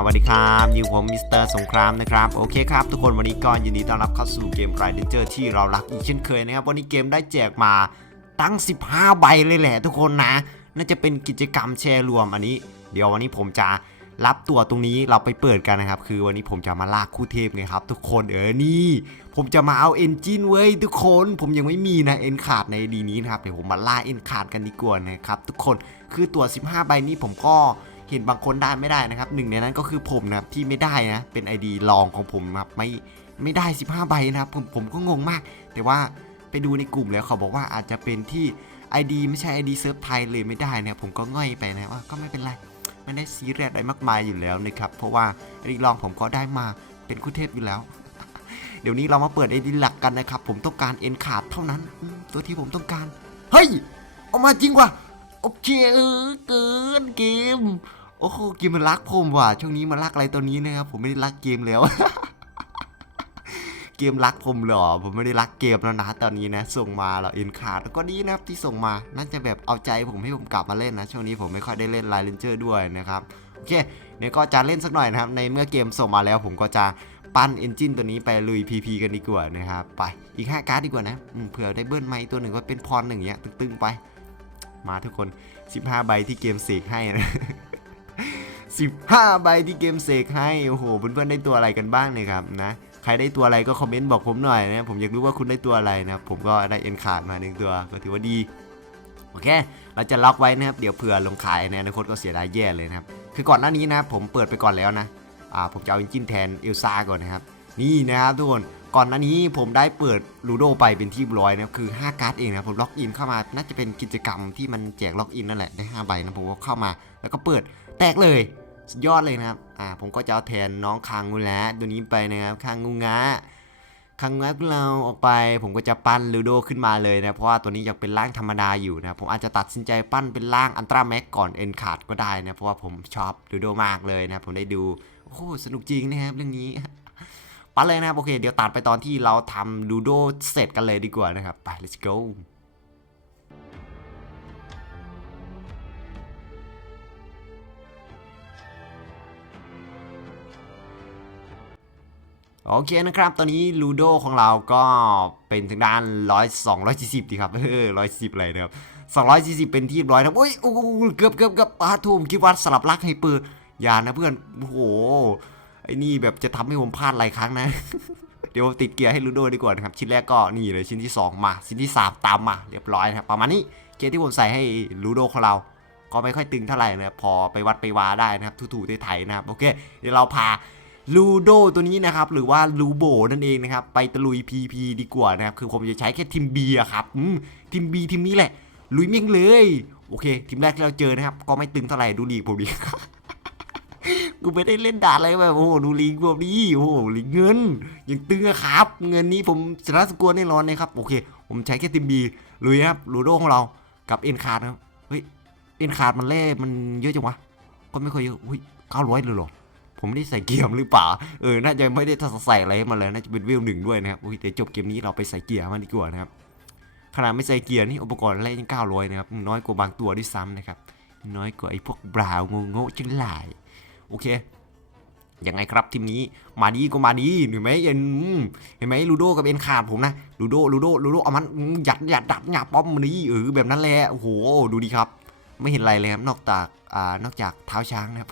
สวัสดีครับอยู่ผมมิสเตอร์สงครามนะครับ โอเคครับ ทุกคนวันนี้ก็ยินดีต้อนรับเข้าสู่เกม r i d e n g e r ที่เรารักอีกเช่นเคยนะครับ วันนี้เกมได้แจกมาตั้ง 15 ใบเลยแหละทุกคนนะ น่าจะเป็นกิจกรรมแชร์รวมอันนี้ เดี๋ยววันนี้ผมจะรับตัวตรงนี้เราไปเปิดกันนะครับ คือวันนี้ผมจะมาลากคู่เทพไงครับ ทุกคนเออนี่ ผมจะมาเอาเอนจินเว้ยทุกคนผมยังไม่มีนะเอนขาดในดีนี้นะครับเดี๋ยวผมมาล่าเอนขาดกันดีกว่านะครับทุกคนคือตัว 15 ใบนี้ผมก็ เห็นบางคนได้ไม่ได้นะครับหนึ่งในนั้นก็คือผมนะครับที่ไม่ได้นะเป็น ID ลองของผมนะครับไม่ไม่ได้ 15 ใบนะครับผมผมก็งงมาก แต่ว่าไปดูในกลุ่มแล้วเขาบอกว่าอาจจะเป็นที่ ID ไม่ใช่ ID เซิร์ฟไทยเลยไม่ได้นะผมก็ง่อยไปนะว่าก็ไม่เป็นไรไม่ได้ซีเรียสอะไรมากมายอยู่แล้วนะครับเพราะว่า ID ลองผมก็ได้มาเป็นคู่เทพอยู่แล้ว เดี๋ยวนี้เรามาเปิดไอดีหลักกันนะครับผมต้องการเอ็นขาดเท่านั้นตัวที่ผมต้องการเฮ้ยออกมาจริงว่ะโอเคเออเกินเกม โอ้โหเกมมันรักผมว่ะช่วงนี้มันรักอะไรตัวนี้นะครับผมไม่ได้รักเกมแล้ว เกมรักผมเหรอ ผมไม่ได้รักเกมแล้วนะตอนนี้นะ ส่งมาเราเอ็นขาดแล้วก็ดีนะครับที่ส่งมาน่าจะแบบเอาใจผมให้ผมกลับมาเล่นนะ ช่วงนี้ผมไม่ค่อยได้เล่นไลน์เลนเจอร์ด้วยนะครับโอเคเดี๋ยวก็จะเล่นสักหน่อยนะครับในเมื่อเกมส่งมาแล้วผมก็จะปั้นเอนจินตัวนี้ไปลุย PP กันดีกว่านะครับไปอีก 5 การ์ดดีกว่านะเผื่อได้เบิ้ลไม้ตัวหนึ่งก็เป็นพรหนึ่งเนี้ยตึงๆไป มาทุกคน 15 ใบที่เกมเสกให้นะ 15 ใบที่เกมเสกให้โอ้โหเพื่อนๆได้ตัวอะไรกันบ้างเนี่ยครับนะใครได้ตัวอะไรก็คอมเมนต์บอกผมหน่อยนะผมอยากรู้ว่าคุณได้ตัวอะไรนะครับผมก็ได้เอ็นขาดมาหนึ่งตัวก็ถือว่าดีโอเค เราจะล็อกไว้นะครับ เดี๋ยวเผื่อลงขายในอนาคตก็เสียดายแย่เลยนะครับ คือก่อนหน้านี้นะผมเปิดไปก่อนแล้วนะ อ่า ผมจะเอาอินจินแทนเอลซ่าก่อนนะครับ นี่นะครับทุกคน ก่อนหน้านี้ผมได้เปิดลูโดไปเป็นที่ร้อยนะครับ คือ 5 การ์ดเองนะผมล็อกอินเข้ามา น่าจะเป็นกิจกรรมที่มันแจกล็อกอินนั่นแหละ ได้ 5 ใบนะผมก็เข้ามา แล้วก็เปิด แตกเลย สุดยอดเลยนะครับอ่าผมก็จะเอาแทนน้องคางงูแลตัวนี้ไปนะครับคางงูงะคางงูงะเราออกไป ผมก็จะปั้นลูโดขึ้นมาเลยนะเพราะว่าตัวนี้ยังเป็นร่างธรรมดาอยู่นะผมอาจจะตัดสินใจปั้นเป็นร่างอันตราแม็กก่อนเอ็นขาดก็ได้นะเพราะว่าผมชอบลูโดมากเลยนะผมได้ดูโอ้โหสนุกจริงนะครับเรื่องนี้ไปเลยนะครับโอเค เดี๋ยวตัดไปตอนที่เราทำลูโดเสร็จกันเลยดีกว่านะครับไป let's go โอเคนะครับ ตอนนี้ลูโดของเราก็เป็นทางด้านร้อยสองร้อยสี่สิบดีครับเออร้อยสิบอะไรนะครับสองร้อยสี่สิบเป็นที่เรียบร้อยนะโอ้ยโอ้เกือบเกือบเกือบอาทูมคิดว่าสลับลักให้ปืนอย่านะเพื่อนโอ้โหไอ้นี่แบบจะทำให้ผมพลาดหลายครั้งนะ เดี๋ยวติดเกียร์ให้ลูโดดีกว่านะครับ ชิ้นแรกก็นี่เลยชิ้นที่ 2 มา ชิ้นที่ 3 ตามมา เรียบร้อยนะครับประมาณนี้เกียร์ที่ผมใส่ให้ลูโดของเรา ก็ไม่ค่อยตึงเท่าไหร่นะพอไปวัดไปวาได้นะครับถูๆไถๆนะครับโอเคเดี๋ยวเราพา ลูโดตัวนี้นะครับหรือว่าลูโบนั่นเองนะครับไปตะลุย PP ดีกว่านะครับคือผมจะใช้แค่ทีม B อะครับอืมทีม B ทีมนี้แหละ ลุยเม่งเลย โอเค ทีมแรกที่เราเจอนะครับ ก็ไม่ตึงเท่าไหร่ดูดีผมดีกูไม่ได้เล่นด่าอะไรแบบโอ้โหดูลิงพวกนี้โอ้โหลิงเงินยังตึงอะครับ เงินนี้ผมชนะสกอร์แน่นอนนะครับโอเค ผมใช้แค่ทีมบีลุยครับลูโดของเรากับเอ็นคาร์ดครับเฮ้ยเอ็นคาร์ดมันเล่มันเยอะจังวะก็ไม่ค่อยเยอะอุ้ยเก้าร้อยเลยหรอ ผมไม่ได้ใส่เกียร์หรือเปล่า เออ น่าจะไม่ได้ใส่อะไรมันเลย น่าจะเป็นเวลหนึ่งด้วยนะครับอุ้ยเดี๋ยวจบเกมนี้เราไปใส่เกียร์มันดีกว่านะครับ ขนาดไม่ใส่เกียร์นี่อุปกรณ์อะไรยังเก้าร้อยนะครับ น้อยกว่าบางตัวด้วยซ้ำนะครับ น้อยกว่าไอ้พวกบราวน์โง่ๆจังหลาย โอเค ยังไงครับทีมนี้ มาดีก็มาดีเห็นไหมเห็นเห็นไหมลูโดกับเอ็นขาดผมนะ ลูโดลูโดลูโดเอามันหยัดหยัดดัดหยัดป้อมมันนี่เออแบบนั้นแหละ โอ้โห ดูดีครับ ไม่เห็นอะไรเลยครับ นอกจาก อ่า นอกจากเท้าช้างนะครับ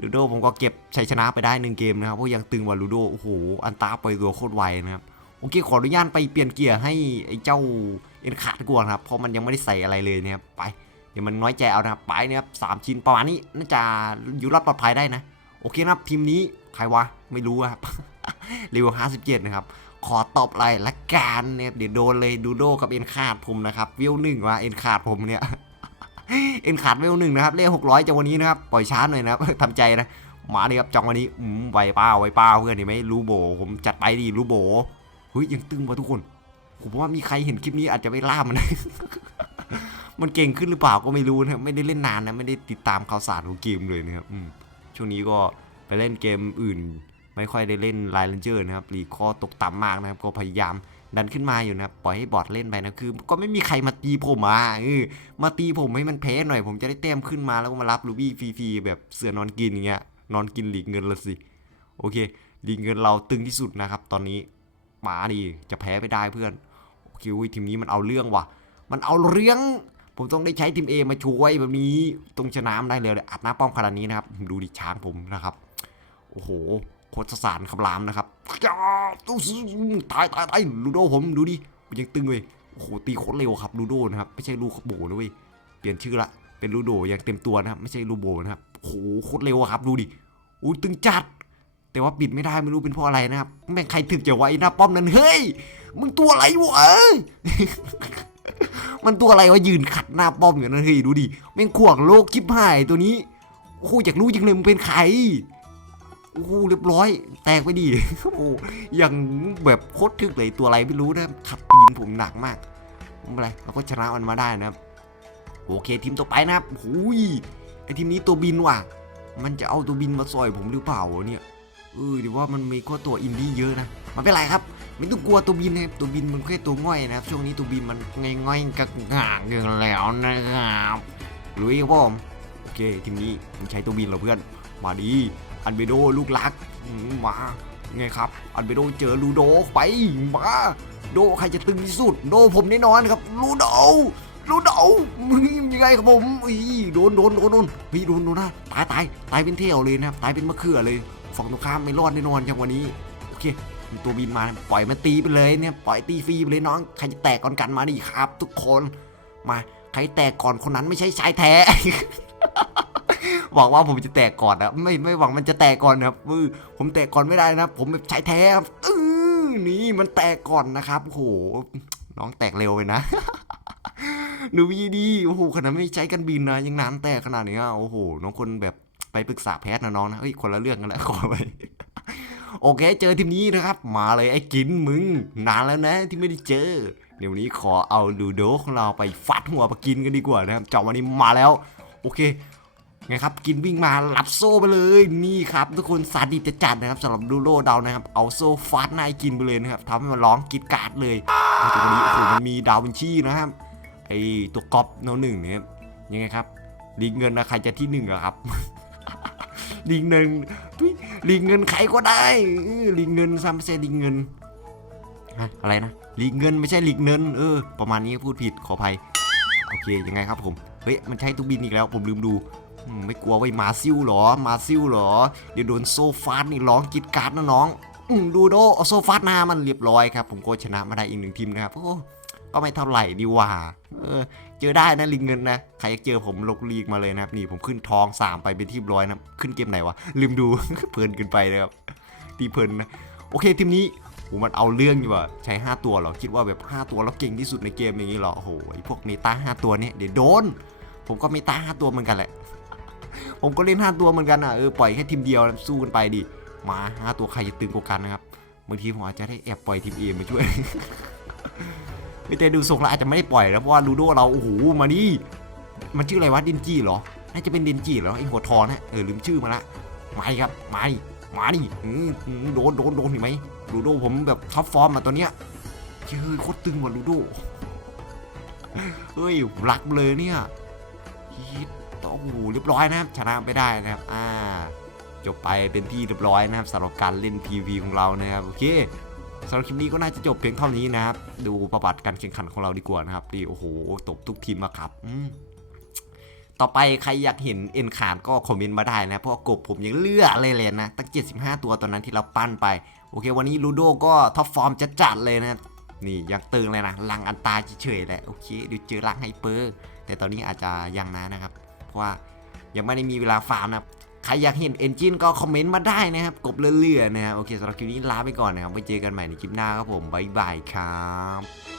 ลูโดผมก็เก็บชัยชนะไปได้หนึ่งเกมนะครับเพราะยังตึงกว่าลูโดโอ้โหอันตาไปตัวโคตรไวนะครับโอเคขออนุญาตไปเปลี่ยนเกียร์ให้ไอ้เจ้าเอ็นขาดก่อนครับเพราะมันยังไม่ได้ใส่อะไรเลยนะครับไปเดี๋ยวมันน้อยใจเอานะครับไปนะครับสามชิ้นประมาณนี้น่าจะอยู่รอดปลอดภัยได้นะ โอเคนะครับทีมนี้ใครวะไม่รู้ครับเร็ว57นะครับขอตอบอะไรละกันเนี่ยเดี๋ยวโดนเลยดูโดกับเอ็นขาดผมนะครับเวหนึ่งวะเอ็นขาดผมเนี่ย เอ็นขาดเวลหนึ่งนะครับเลขหกร้อยจังวันนี้นะครับปล่อยช้าหน่อยนะครับทำใจนะมาเลยครับจังวันนี้อืมไวเป้าไวป้าเพื่อนเห็นไหมรูโบ ผมจัดไปดิรูโบเฮ้ยยังตึงวะทุกคนผมว่ามีใครเห็นคลิปนี้อาจจะไม่ล่ามันมันเก่งขึ้นหรือเปล่าก็ไม่รู้นะไม่ได้เล่นนานนะไม่ได้ติดตามข่าวสารของเกมเลยนะครับช่วงนี้ก็ไปเล่นเกมอื่น ไม่ค่อยได้เล่นไลน์เลนเจอร์นะครับรีคอตกต่ำมากนะครับก็พยายาม ดันขึ้นมาอยู่นะครับปล่อยให้บอทเล่นไปนะคือ ก็ไม่มีใครมาตีผมอะเออมาตีผมให้มันแพ้หน่อย ผมจะได้แต้มขึ้นมาแล้วก็มารับลูบี้ฟรีๆแบบเสือนอนกินอย่างเงี้ยนอนกินหลีกเงินละสิโอเคหลีกเงินเราตึงที่สุดนะครับ ตอนนี้มาดิจะแพ้ไม่ได้เพื่อนโอเคอุ้ยทีมนี้มันเอาเรื่องว่ะ มันเอาเรื่องผมต้องได้ใช้ทีม A มาช่วยแบบนี้ตรงชนะได้เลยอัดหน้าป้อมขนาดนี้นะครับ ดูดิช้างผมนะครับ โอ้โหโคตรสารคำรามนะครับ ตู้ซื้อตายตายตายลูโดผมดูดิยังตึงเลยโอ้โหตีโคตรเร็วครับลูโดนะครับไม่ใช่ลูโบนะเว้ยเปลี่ยนชื่อละเป็นลูโดอย่างเต็มตัวนะครับไม่ใช่ลูโบนะครับโอ้โหโคตรเร็วครับดูดิอุ้ตึงจัด แต่ว่าปิดไม่ได้ไม่รู้เป็นเพราะอะไรนะครับแม่งใครถึกจะไว้หน้าป้อมนั้นเฮ้ยมึงตัวอะไรวะมันตัวอะไรวะยืนขัดหน้าป้อมอย่างนั้นเฮ้ยดูดิแม่งขวางโลกคิบหายตัวนี้โอ้โหอยากรู้จริงเลยมึงเป็นใคร โอ้โหเรียบร้อย แตกไปดิโอ้โหอย่างแบบโคตรถึกเลยตัวอะไรไม่รู้นะขัดตีนผมหนักมากไม่เป็นไรเราก็ชนะมันมาได้นะครับโอเคทีมต่อไปนะครับโอ้ยไอทีมนี้ตัวบินว่ะ มันจะเอาตัวบินมาซอยผมหรือเปล่าเนี่ยเออเดี๋ยวว่ามันมีข้อตัวอินดี้เยอะนะไมันเป็นไรครับไม่ต้องกลัวตัวบินนะครับตัวบินมันแค่ตัวง่อยนะครับช่วงนี้ตัวบินมันง่อยๆกักงางๆกันแล้วนะครับลุยครับผมโอเคทีมนี้ผมใช้ตัวบินเหรอเพื่อน มาดีอันเบโดลูกรักมาไงครับ อันเบโดเจอลูโดไปมาโดใครจะตึงที่สุด โดผมแน่นอนครับลูโดลูโดมึงยังไงครับผมอีโดนโดนโดนโดนพี่โดนโดนนะตายตายตายเป็นเที่ยวเลยนะครับตายเป็นมะเขือเลยฝั่งตรงข้ามไม่รอดแน่นอนจังวันนี้โอเคมีตัวบินมาปล่อยมันตีไปเลยเนี่ยปล่อยตีฟรีไปเลยน้องใครจะแตกก่อนกันมาดิครับ ทุกคนมาใครแตกก่อนคนนั้นไม่ใช่ชายแท้ หวังว่าผมจะแตกก่อนนะไม่ไม่หวังมันจะแตกก่อนนะครับเออผมแตกก่อนไม่ได้นะผมแบบใชายแท้ครับเออนี่มันแตกก่อนนะครับโอ้โหน้องแตกเร็วไปนะดูวีดีโอ้โหขนาดไม่ใช้กันบินนะยังน้ำแตกขนาดนี้โอ้โหน้องคนแบบไปปรึกษาแพทย์นะน้องนะเฮ้ยคนละเรื่องกันแล้วขอไปโอเค เจอทีมนี้นะครับ มาเลยไอ้กินมึง นานแล้วนะที่ไม่ได้เจอ เดี๋ยวนี้ขอเอาลูโดของเราไปฟัดหัวปะกินกันดีกว่านะครับเจาวันนี้มาแล้ว โอเค ไงครับกินวิ่งมารับโซ่ไปเลยนี่ครับทุกคนซาดิสจะจัดนะครับสำหรับลูโดเดานะครับเอาโซ่ฟาดนายกินไปเลยนะครับทำให้มันร้องกรีดกราดเลยตัวนี้โอ้โหมันมีดาววินชีนะครับไอตัวก๊อปโนหนึ่งเนี่ยยังไงครับลีกเงินนะใครจะที่หนึ่งอะครับลีกเงินลีกเงินใครก็ได้เออลีกเงินซ้ำไม่ใช่ลีกเงินอะไรนะลีกเงินไม่ใช่ลีกเงินเออประมาณนี้พูดผิดขออภัยโอเคยังไงครับผมเฮ้ยมันใช้ตุกบินอีกแล้วผมลืมดู ไม่กลัวไว้ยมาซิลเหรอ มาซิลเหรอ เดี๋ยวโดนโซฟาดนี่ร้องกรีดกราดนะน้องดูโดเอาโซฟาดหน้ามันเรียบร้อยครับ ผมก็ชนะมาได้อีกหนึ่งทีมนะครับโอ้ก็ไม่เท่าไหร่ดีว่าเออเจอได้นะลิงเงินนะ ใครอยากเจอผมลกลีกมาเลยนะครับ นี่ผมขึ้นทอง3ไปเป็นที่ร้อยนะ ขึ้นเกมไหนวะ ลืมดู เพลินเกินไปนะครับ ตีเพลินนะ โอเคทีมนี้โหมันเอาเรื่องอยู่ว่ะใช้ 5 ตัวเหรอ คิดว่าแบบ 5 ตัวแล้วเก่งที่สุดในเกมอย่างนี้เหรอ โอ้โห พวกเมตา5ตัวเนี่ยเดี๋ยวโดน ผมก็เมตา5ตัวเหมือนกันแหละ ผมก็เล่น 5 ตัวเหมือนกันอะเออปล่อยแค่ทีมเดียวสู้กันไปดิมา5ตัวใครจะตึงกว่ากันนะครับบางทีผมอาจจะได้แอบปล่อยทีมเอมาช่วยไม่แต่ดูทรงแล้วอาจจะไม่ได้ปล่อยแล้วเพราะว่าลูโดเราโอ้โหมานี่มันชื่ออะไรวะดินจีเหรอน่าจะเป็นดินจีเหรอไอ้หัวทองนะเออลืมชื่อมาละมาครับมาดิมาดิโดนโดนโดนเห็นไหมลูโดผมแบบท็อปฟอร์มมาตัวเนี้ยเฮ้ยโคตรตึงว่าลูโดเฮ้ยรักเลยเนี่ยฮิต โอ้โหเรียบร้อยนะครับชนะไปได้นะครับอ่าจบไปเป็นที่เรียบร้อยนะครับสำหรับการเล่น PV ของเรานะครับโอเคสำหรับคลิปนี้ก็น่าจะจบเพียงเท่านี้นะครับ ดูประวัติการแข่งขันของเราดีกว่านะครับดีโอ้โหตบทุกทีมมาครับต่อไปใครอยากเห็นเอ็นขาดก็คอมเมนต์มาได้นะ เพราะกบผมยังเลือกเลยเลยนะตั้ง 75 ตัวตอนนั้นที่เราปั้นไป โอเค วันนี้ลูโดก็ท็อปฟอร์มจะจัดเลยนะนี่ยังตึงเลยนะลังอันตาเฉยๆแหละโอเคเดี๋ยวเจอลังไฮเปอร์ แต่ตอนนี้อาจจะยังนะนะครับ ว่า ยังไม่ได้มีเวลาฟาร์มนะครับใครอยากเห็นเอนจินก็คอมเมนต์มาได้นะครับ กบเลื่อยๆนะครับโอเคสำหรับคลิปนี้ลาไปก่อนนะครับไว้เจอกันใหม่ในคลิปหน้าครับผมบ๊ายบายครับ